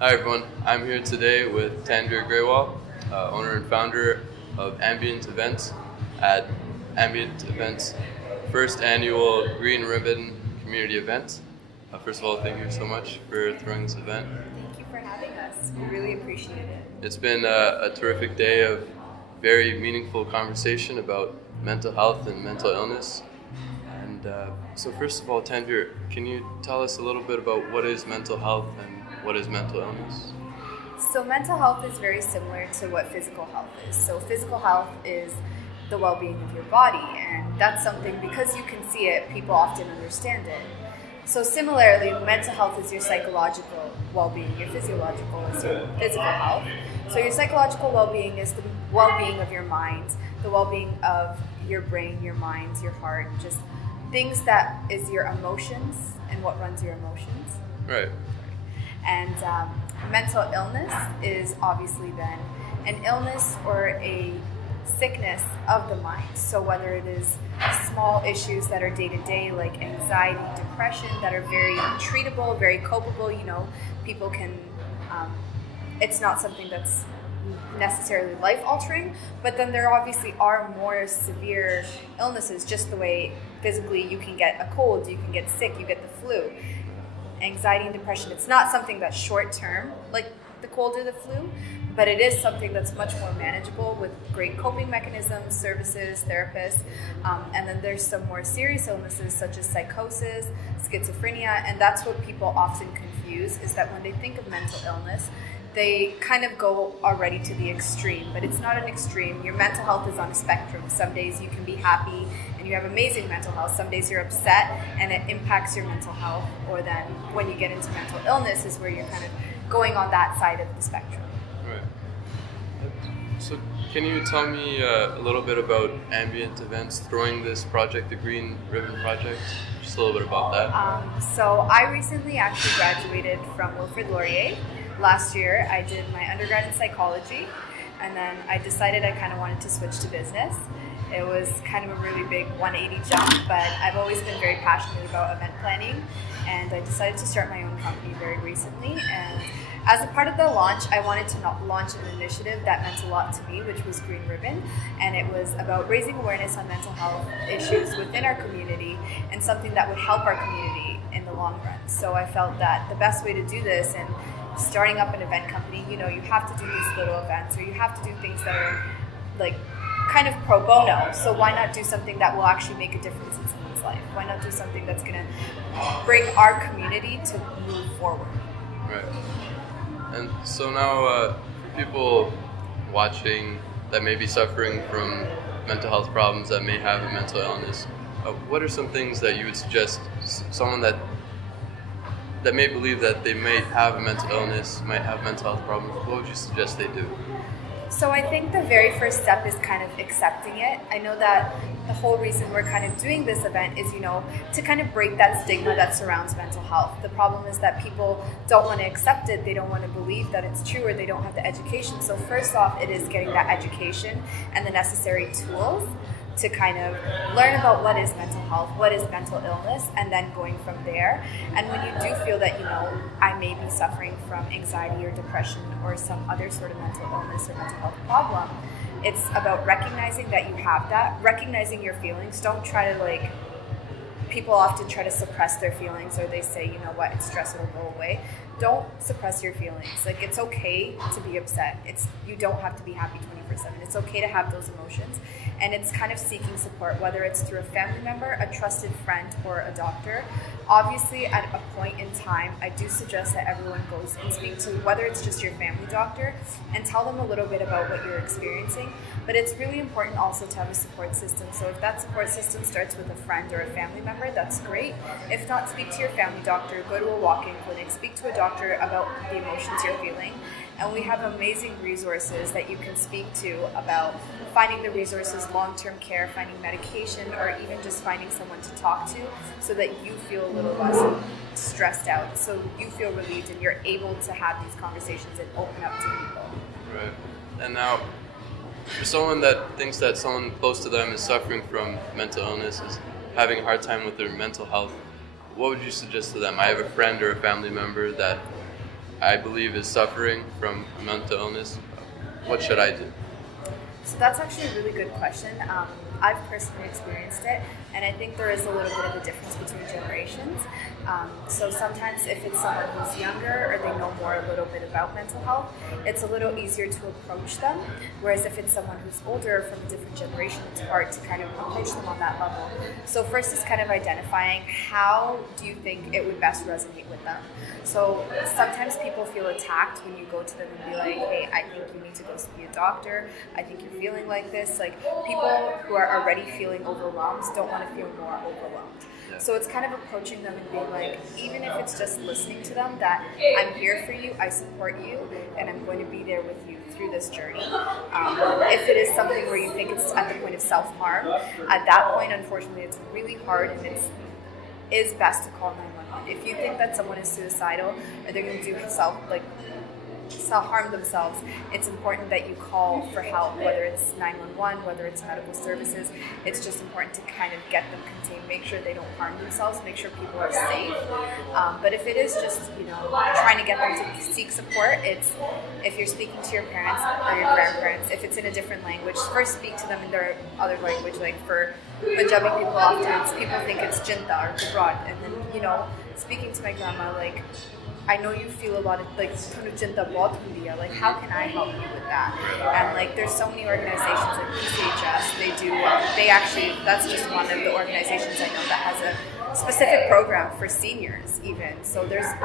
Hi everyone, I'm here today with Tanveer Grewal, owner and founder of Ambient Events at Ambient Events' first annual Green Ribbon community event. First of all, thank you so much for throwing this event. Thank you for having us. We really appreciate it. It's been a terrific day of very meaningful conversation about mental health and mental illness. And so first of all, Tanveer, can you tell us a little bit about what is mental health and what is mental illness? So mental health is very similar to what physical health is. So physical health is the well-being of your body, and that's something, because you can see it, people often understand it. So similarly, mental health is your psychological well-being, your physiological is your physical health. So your psychological well-being is the well-being of your mind, the well-being of your brain, your mind, your heart, just things that is your emotions and what runs your emotions. Right. And mental illness is obviously then an illness or a sickness of the mind. So whether it is small issues that are day to day, like anxiety, depression, that are very treatable, very copable, people can, it's not something that's necessarily life altering, but then there obviously are more severe illnesses, just the way physically you can get a cold, you can get sick, you get the flu. Anxiety and depression, it's not something that's short term, like the cold or the flu, but it is something that's much more manageable with great coping mechanisms, services, therapists, and then there's some more serious illnesses such as psychosis, schizophrenia, and that's what people often confuse, is that when they think of mental illness, they kind of go already to the extreme, but it's not an extreme. Your mental health is on a spectrum. Some days you can be happy and you have amazing mental health. Some days you're upset and it impacts your mental health. Or then when you get into mental illness is where you're kind of going on that side of the spectrum. Right. So can you tell me a little bit about Ambient Events throwing this project, the Green Ribbon Project? Just a little bit about that. So I recently actually graduated from Wilfrid Laurier. Last year, I did my undergrad in psychology, and then I decided I kind of wanted to switch to business. It was kind of a really big 180 jump, but I've always been very passionate about event planning, and I decided to start my own company very recently. And as a part of the launch, I wanted to launch an initiative that meant a lot to me, which was Green Ribbon, and it was about raising awareness on mental health issues within our community and something that would help our community in the long run. So I felt that the best way to do this, and starting up an event company, you have to do these little events, or you have to do things that are like kind of pro bono. So why not do something that will actually make a difference in someone's life? Why not do something that's going to bring our community to move forward? Right. And so now, for people watching that may be suffering from mental health problems, that may have a mental illness, what are some things that you would suggest someone that may believe that they may have a mental illness, might have mental health problems, what would you suggest they do? So I think the very first step is kind of accepting it. I know that the whole reason we're kind of doing this event is, to kind of break that stigma that surrounds mental health. The problem is that people don't want to accept it, they don't want to believe that it's true, or they don't have the education. So first off, it is getting that education and the necessary tools to kind of learn about what is mental health, what is mental illness, and then going from there. And when you do feel that, I may be suffering from anxiety or depression or some other sort of mental illness or mental health problem, it's about recognizing that you have that, recognizing your feelings. Don't try to people often try to suppress their feelings, or they say, it's stress, it'll go away. Don't suppress your feelings. It's okay to be upset. You don't have to be happy 24/7. It's okay to have those emotions. And it's kind of seeking support, whether it's through a family member, a trusted friend, or a doctor. Obviously, at a point in time, I do suggest that everyone goes and speak to, whether it's just your family doctor, and tell them a little bit about what you're experiencing. But it's really important also to have a support system. So if that support system starts with a friend or a family member, that's great. If not, speak to your family doctor, go to a walk-in clinic, speak to a doctor about the emotions you're feeling. And we have amazing resources that you can speak to about finding the resources, long-term care, finding medication, or even just finding someone to talk to so that you feel a little less stressed out, so you feel relieved and you're able to have these conversations and open up to people. Right. And now, for someone that thinks that someone close to them is suffering from mental illness, is having a hard time with their mental health, what would you suggest to them? I have a friend or a family member that I believe is suffering from mental illness, what should I do? So that's actually a really good question. I've personally experienced it, and I think there is a little bit of a difference between generations. So sometimes if it's someone who's younger or they know more a little bit about mental health, it's a little easier to approach them. Whereas if it's someone who's older from a different generation, it's hard to kind of approach them on that level. So first is kind of identifying how do you think it would best resonate with them. So sometimes people feel attacked when you go to them and be like, hey, I think you need to go see a doctor. I think you're feeling like this. Like people who are already feeling overwhelmed don't want to feel more overwhelmed. So it's kind of approaching them and being like, even if it's just listening to them, that I'm here for you, I support you, and I'm going to be there with you through this journey. If it is something where you think it's at the point of self-harm, at that point, unfortunately, it's really hard, and it is best to call 911. If you think that someone is suicidal or they're going to do self-harm themselves, it's important that you call for help, whether it's 911, whether it's medical services. It's just important to kind of get them contained, make sure they don't harm themselves, make sure people are safe. But if it is just, trying to get them to seek support, it's if you're speaking to your parents or your grandparents, if it's in a different language, first speak to them in their other language. Like for Punjabi people, often people think it's jinta or Brar, and then, speaking to my grandma, like, I know you feel a lot of like how can I help you with that? And like there's so many organizations like PCHS, that's just one of the organizations I know that has a specific program for seniors even. So there's a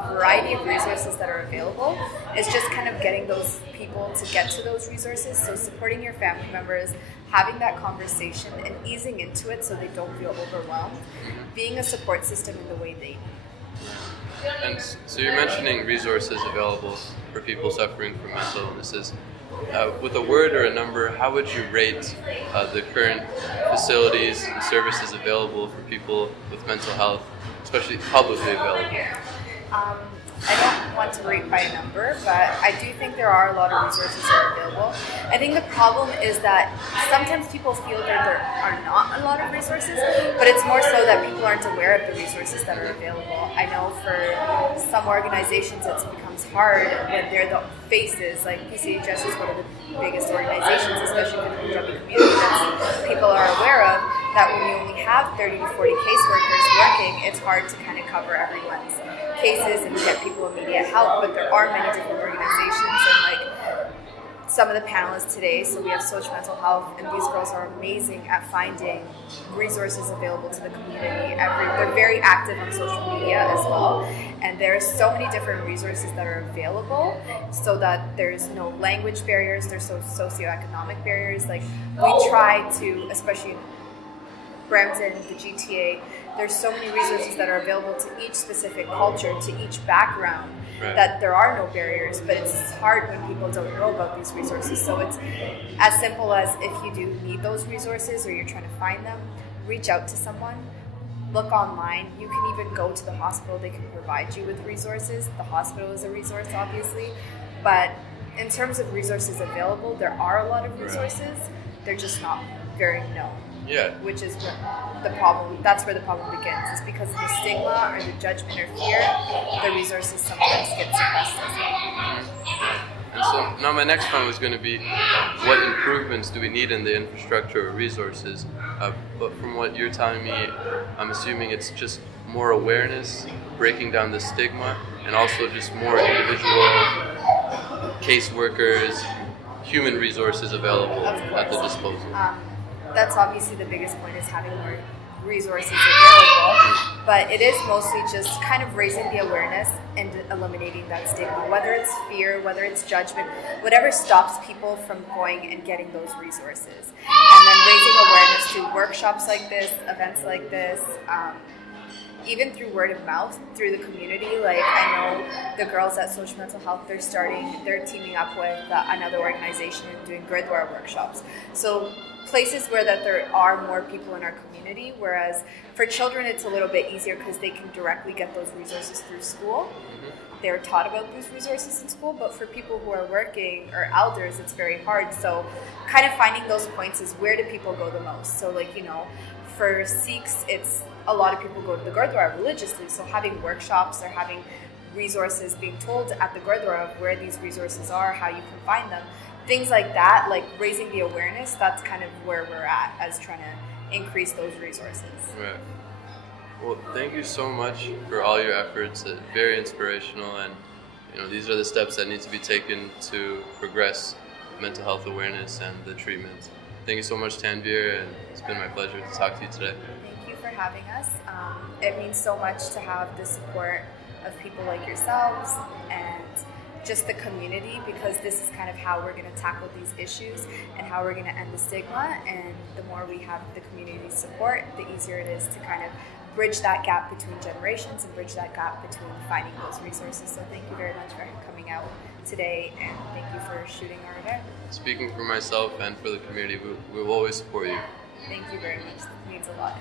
variety of resources that are available. It's just kind of getting those people to get to those resources. So supporting your family members, having that conversation and easing into it so they don't feel overwhelmed, being a support system in the way they need. And so you're mentioning resources available for people suffering from mental illnesses. With a word or a number, how would you rate the current facilities and services available for people with mental health, especially publicly available? I don't want to rate by a number, but I do think there are a lot of resources that are available. I think the problem is that sometimes people feel that there are not a lot of resources, but it's more so that people aren't aware of the resources that are available. I know for some organizations it becomes hard when they're the faces, like PCHS is one of the biggest organizations, especially in the Punjabi community, that people are aware of, that when you only have 30 to 40 caseworkers working, it's hard to kind of cover everyone's cases and get people immediate help, but there are many different organizations, and like some of the panelists today, so we have Soch Mental Health, and these girls are amazing at finding resources available to the community. They're very active on social media as well, and there's so many different resources that are available so that there's no language barriers, there's no socioeconomic barriers. Like we try to, especially in Brampton, the GTA, there's so many resources that are available to each specific culture, to each background, that there are no barriers, but it's hard when people don't know about these resources. So it's as simple as if you do need those resources or you're trying to find them, reach out to someone, look online. You can even go to the hospital, they can provide you with resources. The hospital is a resource, obviously, but in terms of resources available, there are a lot of resources, they're just not very known. Yeah. Which is the problem. That's where the problem begins. Is because of the stigma or the judgment or fear, the resources sometimes get suppressed as well. And so now my next point was going to be, what improvements do we need in the infrastructure or resources? But from what you're telling me, I'm assuming it's just more awareness, breaking down the stigma, and also just more individual caseworkers, human resources available at the disposal. That's obviously the biggest point, is having more resources available, but it is mostly just kind of raising the awareness and eliminating that stigma, whether it's fear, whether it's judgment, whatever stops people from going and getting those resources. And then raising awareness through workshops like this, events like this, even through word of mouth, through the community. Like I know the girls at Social Mental Health, they're teaming up with another organization and doing Gurdwara workshops. So places where that there are more people in our community, whereas for children it's a little bit easier because they can directly get those resources through school. They're taught about those resources in school, but for people who are working or elders, it's very hard. So kind of finding those points is, where do people go the most? So like, for Sikhs, it's a lot of people go to the Gurdwara religiously, so having workshops or having resources, being told at the Gurdwara of where these resources are, how you can find them, things like that, like raising the awareness, that's kind of where we're at as trying to increase those resources. Right. Well, thank you so much for all your efforts. It's very inspirational, and these are the steps that need to be taken to progress mental health awareness and the treatment. Thank you so much, Tanveer, and it's been my pleasure to talk to you today. Thank you for having us. It means so much to have the support of people like yourselves and just the community, because this is kind of how we're going to tackle these issues and how we're going to end the stigma. And the more we have the community support, the easier it is to kind of bridge that gap between generations and bridge that gap between finding those resources. So thank you very much for coming out today, and thank you for shooting our event. Speaking for myself and for the community, we will always support you. Thank you very much. That means a lot.